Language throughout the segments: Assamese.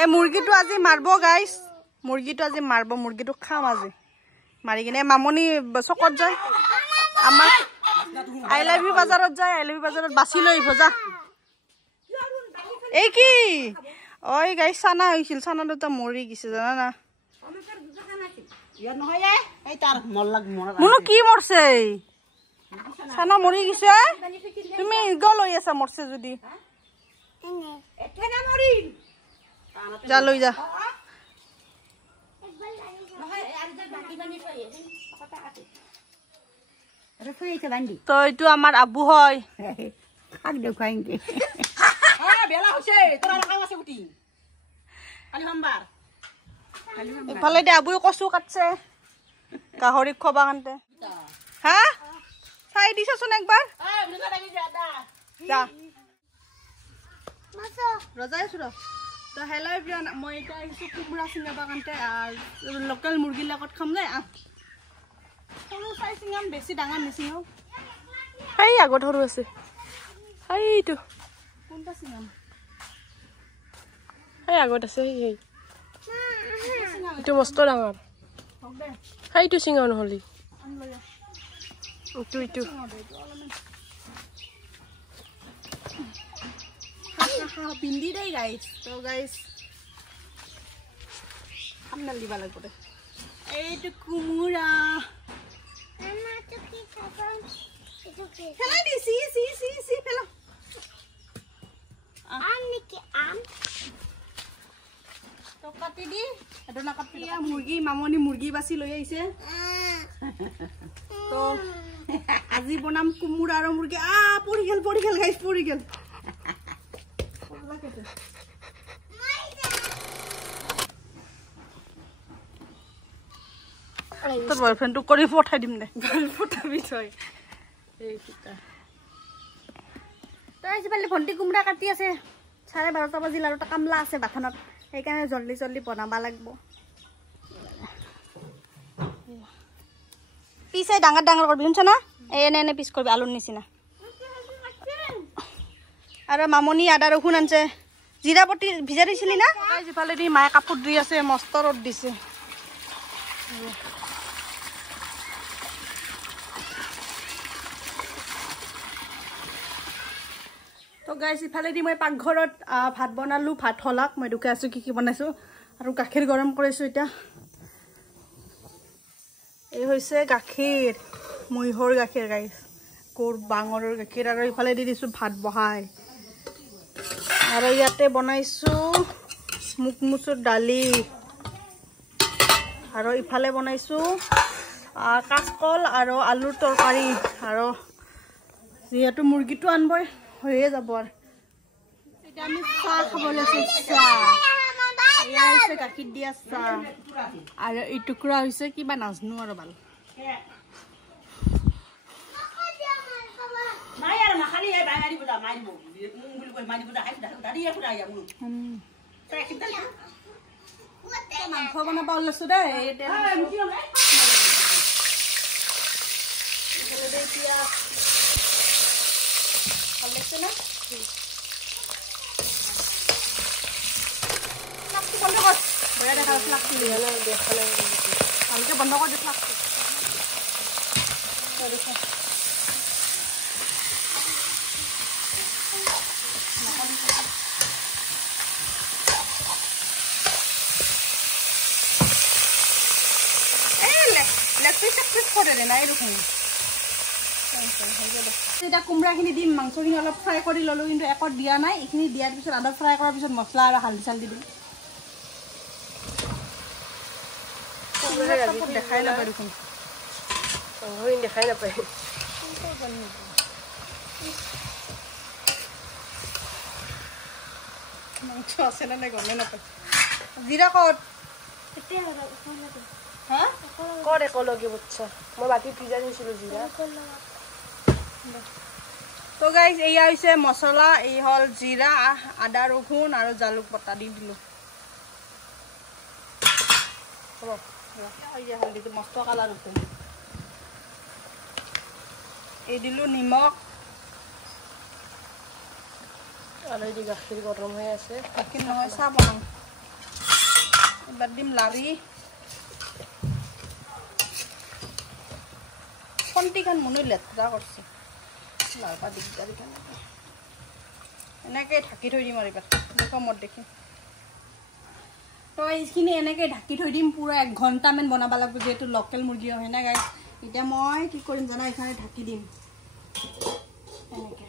এই মুৰ্গীটো আজি মাৰব গাইস মুৰ্গীটো আজি মাৰব মুৰ্গীটো খাম আজি মাৰি কিনে মামনি চকত যায় আমাৰ আই লাভ ইউ বাজাৰত যায় আই লাভ ইউ বাজাৰত বাছি লৈ ভজা এই কি ওই গাইস সানা হইছিল সানা দুটা মৰি গিছে জানা না ইয়াৰ নহয় এই তাৰ মল্লাক মৰা মুনু কি মৰছে সানা মৰি গিছে তুমি গল হৈ আছা মৰছে যদি এনে এঠেনা মৰি যা লৈ যা নহয় আর যে বাকি বানি থই কথা কাটি আরে থইছে বান্দি তো এটো আমার আব্বু হয় খাক দেখাইঙ্গে বেলা হইছে তোরা কাম আছে উঠি কালি সোমবার এফালে দে আবুই কচু কাটছে গাহৰি খবা কানতে হা চাই দিছাচোন একবাৰ যা ৰজাই আছো তো হেল্ল' এভৰিৱান মই এতিয়া আহিছোঁ কুমৰা চিঙাবা কানতে লোকেল মুৰ্গীৰ লগত খাম দে সৰু চাই চিঙাম বেছি ডাঙৰ নিচিঙাও সেই আগত সৰু আছে সেইটো কোনটা চিঙাম সেই আগত আছে সেই itu mesti dangar. Hai itu singa নহলি. Itu. Bindi deh guys. So guys. Amnal di balik deh. Itu kumura. Mama tuh kita kan. Itu kita. Hello di si hello. Niki am. কাটি দি এটো না কাটি দিয়া মুৰ্গী মামনি মুৰ্গী বাছি লৈ আইছে তো আজি বনাম কুমুৰা আৰু মুৰ্গী পৰি গেল গাইস পৰি গেল তোৰ বয়ফ্ৰেণ্ডটো কৰি পঠাই দিম দে পঠাবি তই এই কিটা তই আজি পালে ভন্টি কুমুৰা কাটি আছে 12:30 বাজিল আৰু টা কামলা আছে বাথনত সেইকাৰণে জলদি বনাবা লাগিব পিছে ডাঙৰ কৰবি শুনছ না এনে পিছ কৰবি আলুৰ নিচিনা আৰু মামনি আদা ৰহুন আনছে জিৰা পটি ভিজা দিছিলি না যিফালে দি মায়ে কাপোৰ ধুই আছে মস্ত ৰদ দিছে তো গাইস ইফালে দি মই পাকঘৰত ভাত বনালো ভাত হলাক মই দুকে আছো কি বনাইছো আৰু গাখীৰ গৰম কৰিছো এটা এই হৈছে গাখীৰ মহিহৰ গাখীৰ গাইস কোৰ বাঙৰৰ গাখীৰ আৰু ইফালে দি দিছো ভাত বহাই আৰু ইয়াতে বনাইছো মুকমুচুৰ দালি আৰু ইফালে বনাইছো কাচকল আৰু আলুৰ তৰকাৰী আৰু যিহেতু মুৰ্গীটো আনবই হয়ে যাব আৰ এটা আমি চাহ খাবলৈ চেষ্টা ইয়া হৈছে গাখীৰ দিয়া চাহ আৰু এই টুকুৰা হৈছে কিবা নাজনো আৰু ভাল মাই আর মাখালি এই বাইনারি বুদা মাইবো মুঙ্গুল কই মাইবো দা হাই দাঁড়িয়ে ফুটা ইয়া মুনু তাই কিতা মাংস বনাবা ওলাইছো দে এটা Alexi na? Flakti banda kor. Baya dekha flakti liya na dekha na. Halke banda kor de flakti. Dekha. Let's practice kore re na erokom. এটা কুমৰাখিনি দিম মাংসখিনি অলপ ফ্ৰাই কৰি ললো কিন্তু একত দিয়া নাই এখিনি দিয়াৰ পিছত আদা ফ্ৰাই কৰাৰ পিছত মছলা আৰু হালধি চাল দি দিম দেখাই নাপায় দেখোন দেখাই নাপায় মাংস আছে নে নাই গমে নাপায় জিৰা কত হা কত একলগে বুঝছা মই বাতি পিজা দিছিলো জিৰা তো গাইস এই আইছে মছলা এই হল জিৰা আদা ৰহুন আৰু জালুক বটা দি দিলো হ'ব এই হালদিটো মস্ত কালাৰ আছে এই দিলো নিমখ আৰু এই গাখীৰ গৰম হৈ আছে গাখীৰ নহয় চাহ বনাম এবাৰ দিম লাৰি খন্তিখন মনে লেতেৰা কৰিছে লাৰপা দিগদাৰী কেনেকৈ এনেকৈ ঢাকি থৈ দিম আৰু এবাৰ কমত দেখি তো এইখিনি এনেকৈ ঢাকি থৈ দিম পুৰা 1 ঘণ্টামান বনাব লাগিব যিহেতু লোকেল মুৰ্গী হয় না গাইছ এতিয়া মই কি কৰিম জানা এইখানে ঢাকি দিম এনেকৈ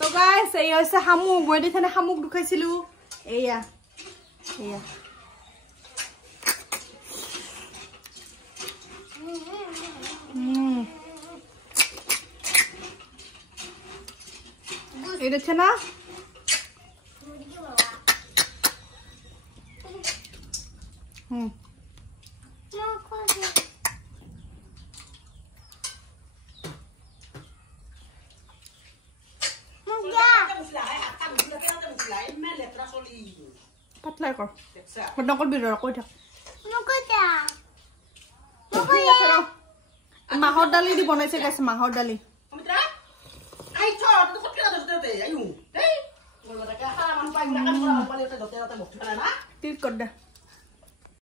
তো গাইছ এই হৈছে শামুক মই দিখানে শামুক দুখাইছিলোঁ এয়া এয়া এই দেখছে না পাতলাই কৰ নকল বিৰৰ কৈ থাক মাহৰ দালি দি বনাইছে গাইছে মাহৰ দালি তিল কৰ দে